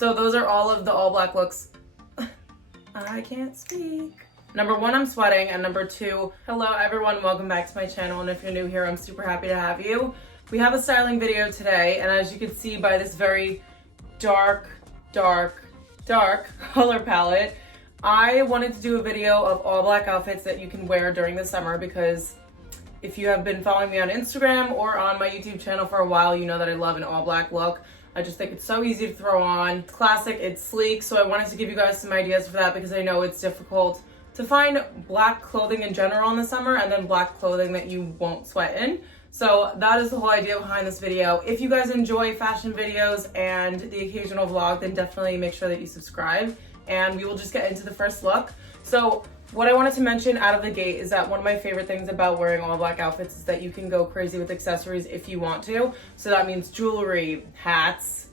So those are all of the all black looks. I can't speak. Number one, I'm sweating, and number two, hello everyone, welcome back to my channel, and if you're new here, I'm super happy to have you. We have a styling video today, and as you can see by this very dark color palette, I wanted to do a video of all black outfits that you can wear during the summer, because if you have been following me on Instagram or on my YouTube channel for a while, you know that I love an all black look. I just think it's so easy to throw on. It's classic, it's sleek, so I wanted to give you guys some ideas for that because I know it's difficult to find black clothing in general in the summer and then black clothing that you won't sweat in. So that is the whole idea behind this video. If you guys enjoy fashion videos and the occasional vlog, then definitely make sure that you subscribe, and we will just get into the first look. So what I wanted to mention out of the gate is that one of my favorite things about wearing all black outfits is that you can go crazy with accessories if you want to. So that means jewelry, hats,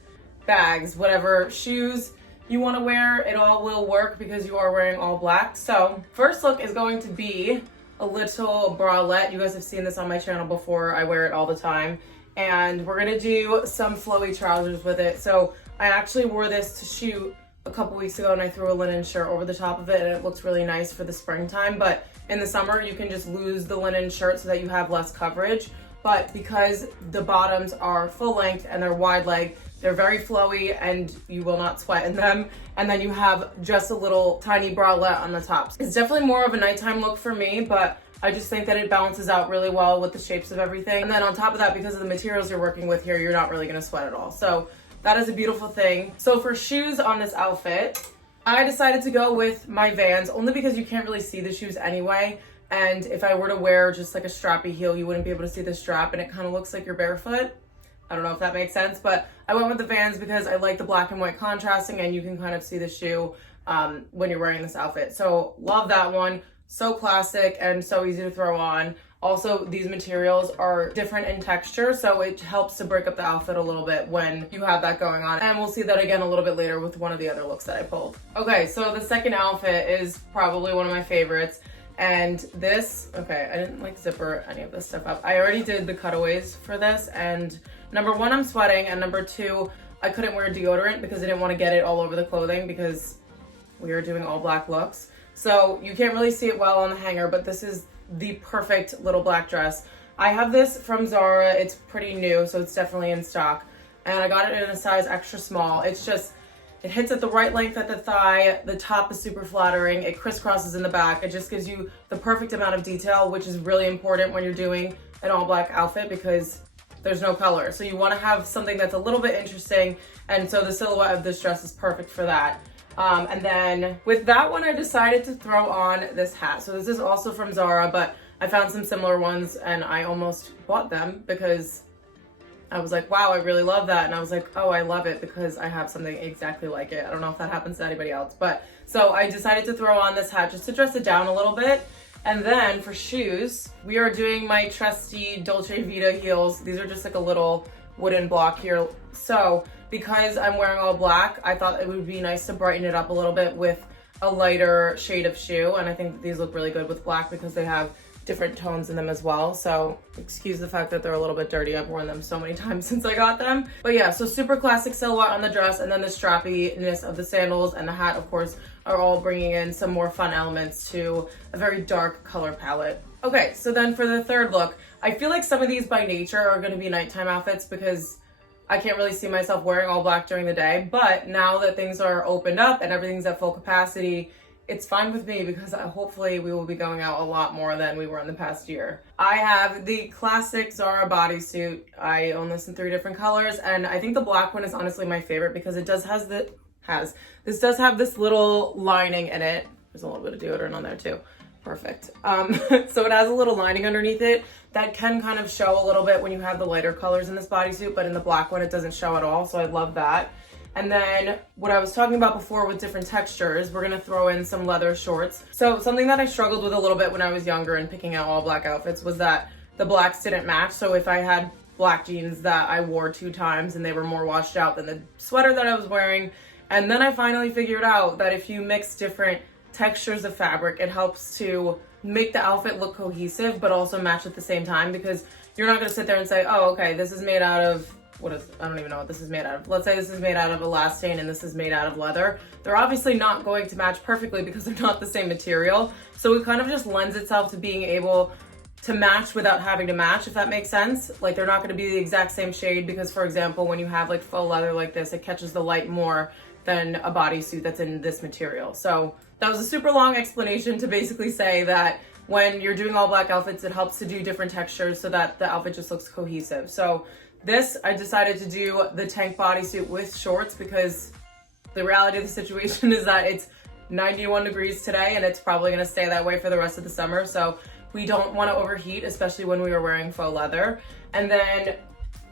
bags, whatever, shoes you want to wear, it all will work because you are wearing all black. So first look is going to be a little bralette. You guys have seen this on my channel before. I wear it all the time. And we're going to do some flowy trousers with it. So I actually wore this to shoot a couple weeks ago, and I threw a linen shirt over the top of it, and it looks really nice for the springtime. But in the summer, you can just lose the linen shirt so that you have less coverage. But because the bottoms are full length and they're wide leg, they're very flowy and you will not sweat in them. And then you have just a little tiny bralette on the top. It's definitely more of a nighttime look for me, but I just think that it balances out really well with the shapes of everything. And then on top of that, because of the materials you're working with here, you're not really gonna sweat at all. So that is a beautiful thing. So for shoes on this outfit, I decided to go with my Vans, only because you can't really see the shoes anyway. And if I were to wear just like a strappy heel, you wouldn't be able to see the strap, and it kind of looks like you're barefoot. I don't know if that makes sense, but I went with the Vans because I like the black and white contrasting, and you can kind of see the shoe when you're wearing this outfit. So love that one. So classic and so easy to throw on. Also, these materials are different in texture, so it helps to break up the outfit a little bit when you have that going on. And we'll see that again a little bit later with one of the other looks that I pulled. Okay, so the second outfit is probably one of my favorites. And this, okay, I didn't like zipper any of this stuff up. I already did the cutaways for this, and number one, I'm sweating, and number two, I couldn't wear deodorant because I didn't want to get it all over the clothing because we are doing all black looks. So you can't really see it well on the hanger, but this is the perfect little black dress. I have this from Zara. It's pretty new, so it's definitely in stock. And I got it in a size extra small. It's just, it hits at the right length at the thigh. The top is super flattering. It crisscrosses in the back. It just gives you the perfect amount of detail, which is really important when you're doing an all black outfit because there's no color. So you want to have something that's a little bit interesting. And so the silhouette of this dress is perfect for that. And then with that one, I decided to throw on this hat. So this is also from Zara, but I found some similar ones and I almost bought them because I was like, wow, I really love that. And I was like, oh, I love it because I have something exactly like it. I don't know if that happens to anybody else, but so I decided to throw on this hat just to dress it down a little bit. And then for shoes, we are doing my trusty Dolce Vita heels. These are just like a little wooden block here. So because I'm wearing all black, I thought it would be nice to brighten it up a little bit with a lighter shade of shoe. And I think that these look really good with black because they have different tones in them as well. So excuse the fact that they're a little bit dirty. I've worn them so many times since I got them. But yeah, so super classic silhouette on the dress, and then the strappiness of the sandals and the hat, of course, are all bringing in some more fun elements to a very dark color palette. Okay, so then for the third look, I feel like some of these by nature are going to be nighttime outfits because I can't really see myself wearing all black during the day. But now that things are opened up and everything's at full capacity, it's fine with me because hopefully we will be going out a lot more than we were in the past year. I have the classic Zara bodysuit. I own this in 3 different colors, and I think the black one is honestly my favorite because it does this does have this little lining in it. There's a little bit of deodorant on there too. Perfect. So it has a little lining underneath it that can kind of show a little bit when you have the lighter colors in this bodysuit, but in the black one it doesn't show at all, so I love that. And then what I was talking about before with different textures, we're gonna throw in some leather shorts. So something that I struggled with a little bit when I was younger and picking out all black outfits was that the blacks didn't match. So if I had black jeans that I wore 2 times and they were more washed out than the sweater that I was wearing, and then I finally figured out that if you mix different textures of fabric, it helps to make the outfit look cohesive but also match at the same time, because you're not gonna sit there and say, oh, okay, this is made out of I don't even know what this is made out of. Let's say this is made out of elastane and this is made out of leather. They're obviously not going to match perfectly because they're not the same material. So it kind of just lends itself to being able to match without having to match, if that makes sense. Like they're not going to be the exact same shade because, for example, when you have like faux leather like this, it catches the light more than a bodysuit that's in this material. So that was a super long explanation to basically say that when you're doing all black outfits, it helps to do different textures so that the outfit just looks cohesive. So this, I decided to do the tank bodysuit with shorts because the reality of the situation is that it's 91 degrees today and it's probably going to stay that way for the rest of the summer. So we don't want to overheat, especially when we are wearing faux leather. And then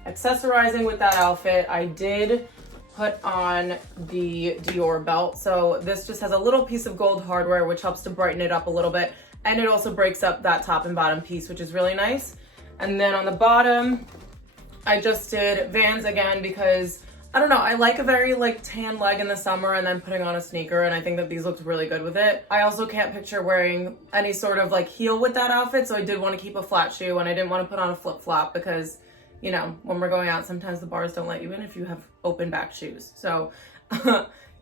accessorizing with that outfit, I did put on the Dior belt. So this just has a little piece of gold hardware, which helps to brighten it up a little bit. And it also breaks up that top and bottom piece, which is really nice. And then on the bottom, I just did Vans again because, I don't know, I like a very like tan leg in the summer and then putting on a sneaker, and I think that these looked really good with it. I also can't picture wearing any sort of like heel with that outfit, so I did want to keep a flat shoe, and I didn't want to put on a flip-flop because, you know, when we're going out, sometimes the bars don't let you in if you have open back shoes. So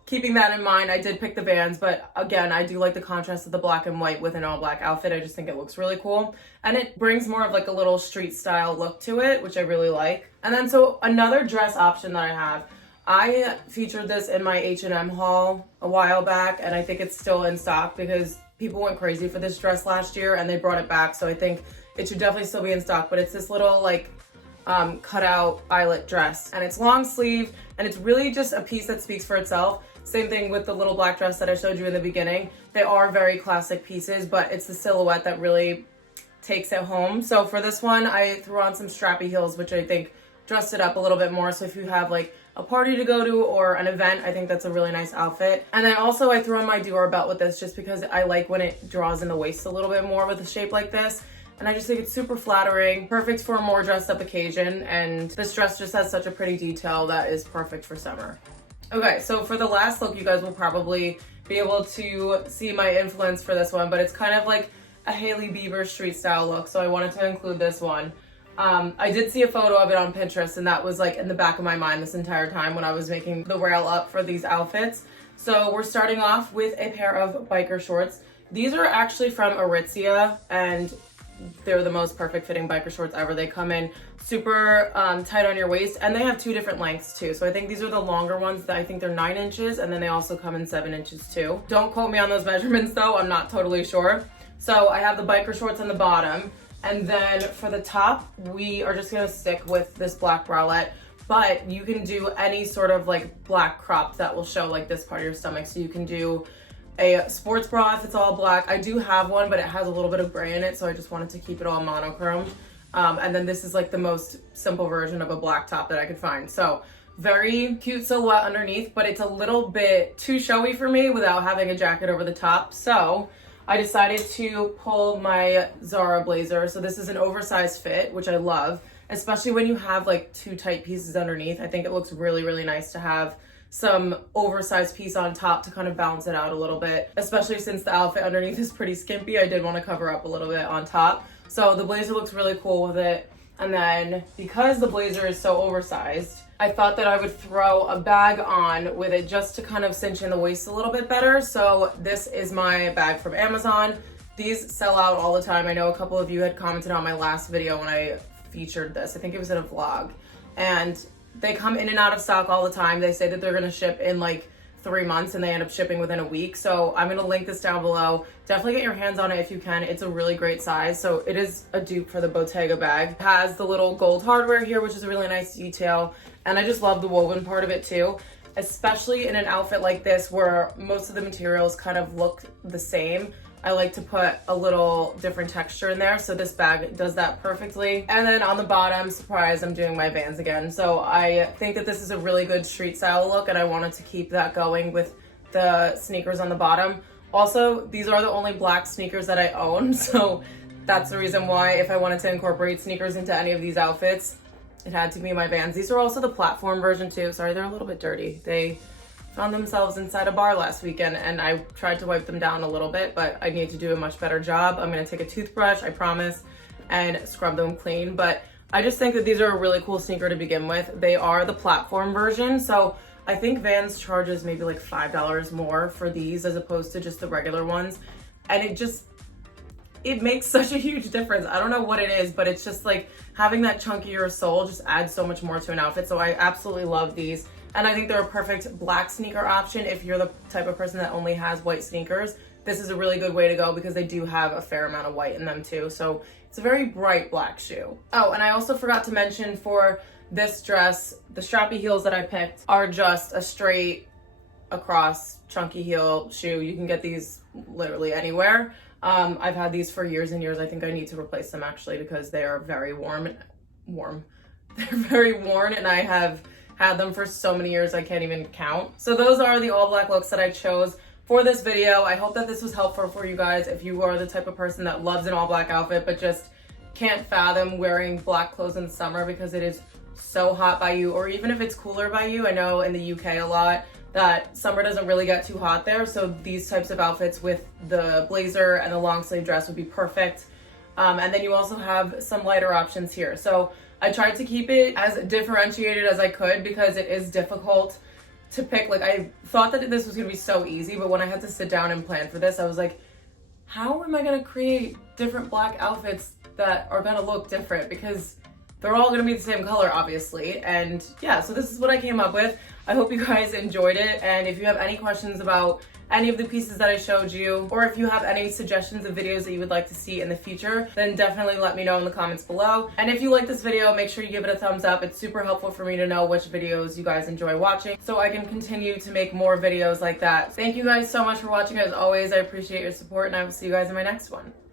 keeping that in mind, I did pick the Vans, but again, I do like the contrast of the black and white with an all black outfit. I just think it looks really cool. And it brings more of like a little street style look to it, which I really like. And then so another dress option that I have, I featured this in my H&M haul a while back, and I think it's still in stock because people went crazy for this dress last year and they brought it back. So I think it should definitely still be in stock, but it's this little like cutout eyelet dress, and it's long sleeve, and it's really just a piece that speaks for itself. Same thing with the little black dress that I showed you in the beginning. They are very classic pieces, but it's the silhouette that really takes it home. So for this one, I threw on some strappy heels, which I think dressed it up a little bit more. So if you have like a party to go to or an event, I think that's a really nice outfit. And then also I threw on my Dior belt with this just because I like when it draws in the waist a little bit more with a shape like this. And I just think it's super flattering, perfect for a more dressed up occasion. And this dress just has such a pretty detail that is perfect for summer. Okay, so for the last look, you guys will probably be able to see my influence for this one, but it's kind of like a Hailey Bieber street style look, so I wanted to include this one. I did see a photo of it on Pinterest, and that was like in the back of my mind this entire time when I was making the rail up for these outfits. So we're starting off with a pair of biker shorts. These are actually from Aritzia, and they're the most perfect fitting biker shorts ever. They come in super tight on your waist, and they have two different lengths too. So I think these are the longer ones. That I think they're 9 inches, and then they also come in 7 inches too. Don't quote me on those measurements though, I'm not totally sure. So I have the biker shorts on the bottom, and then for the top, we are just gonna stick with this black bralette, but you can do any sort of like black crop that will show like this part of your stomach. So you can do a sports bra if it's all black. I do have one, but it has a little bit of gray in it, so I just wanted to keep it all monochrome. And then this is like the most simple version of a black top that I could find. So very cute silhouette underneath, but it's a little bit too showy for me without having a jacket over the top. So I decided to pull my Zara blazer. So this is an oversized fit, which I love, especially when you have like two tight pieces underneath. I think it looks really, really nice to have some oversized piece on top to kind of balance it out a little bit, especially since the outfit underneath is pretty skimpy. I did want to cover up a little bit on top. So the blazer looks really cool with it. And then because the blazer is so oversized, I thought that I would throw a bag on with it just to kind of cinch in the waist a little bit better. So this is my bag from Amazon. These sell out all the time. I know a couple of you had commented on my last video when I featured this. I think it was in a vlog. And they come in and out of stock all the time. They say that they're gonna ship in like 3 months, and they end up shipping within a week. So I'm gonna link this down below. Definitely get your hands on it if you can. It's a really great size. So it is a dupe for the Bottega bag. It has the little gold hardware here, which is a really nice detail. And I just love the woven part of it too, especially in an outfit like this where most of the materials kind of look the same. I like to put a little different texture in there, so this bag does that perfectly. And then on the bottom, surprise, I'm doing my Vans again. So I think that this is a really good street style look, and I wanted to keep that going with the sneakers on the bottom. Also, these are the only black sneakers that I own, so that's the reason why if I wanted to incorporate sneakers into any of these outfits, it had to be my Vans. These are also the platform version too. Sorry, they're a little bit dirty. They found themselves inside a bar last weekend, and I tried to wipe them down a little bit, but I need to do a much better job. I'm gonna take a toothbrush, I promise, and scrub them clean. But I just think that these are a really cool sneaker to begin with. They are the platform version, so I think Vans charges maybe like $5 more for these as opposed to just the regular ones. And it makes such a huge difference. I don't know what it is, but it's just like having that chunkier sole just adds so much more to an outfit. So I absolutely love these. And I think they're a perfect black sneaker option if you're the type of person that only has white sneakers. This is a really good way to go because they do have a fair amount of white in them too. So it's a very bright black shoe. Oh, and I also forgot to mention for this dress, the strappy heels that I picked are just a straight across chunky heel shoe. You can get these literally anywhere. I've had these for years and years. I think I need to replace them actually because they are very warm. They're very worn and I have had them for so many years I can't even count. So those are the all black looks that I chose for this video. I hope that this was helpful for you guys if you are the type of person that loves an all black outfit but just can't fathom wearing black clothes in summer because it is so hot by you, or even if it's cooler by you. I know in the UK a lot that summer doesn't really get too hot there, so these types of outfits with the blazer and the long sleeve dress would be perfect. And then you also have some lighter options here. So I tried to keep it as differentiated as I could because it is difficult to pick. Like, I thought that this was gonna be so easy, but when I had to sit down and plan for this, I was like, how am I gonna create different black outfits that are gonna look different? Because they're all gonna be the same color, obviously. And yeah, so this is what I came up with. I hope you guys enjoyed it. And if you have any questions about any of the pieces that I showed you, or if you have any suggestions of videos that you would like to see in the future, then definitely let me know in the comments below. And if you like this video, make sure you give it a thumbs up. It's super helpful for me to know which videos you guys enjoy watching so I can continue to make more videos like that. Thank you guys so much for watching. As always, I appreciate your support and I will see you guys in my next one.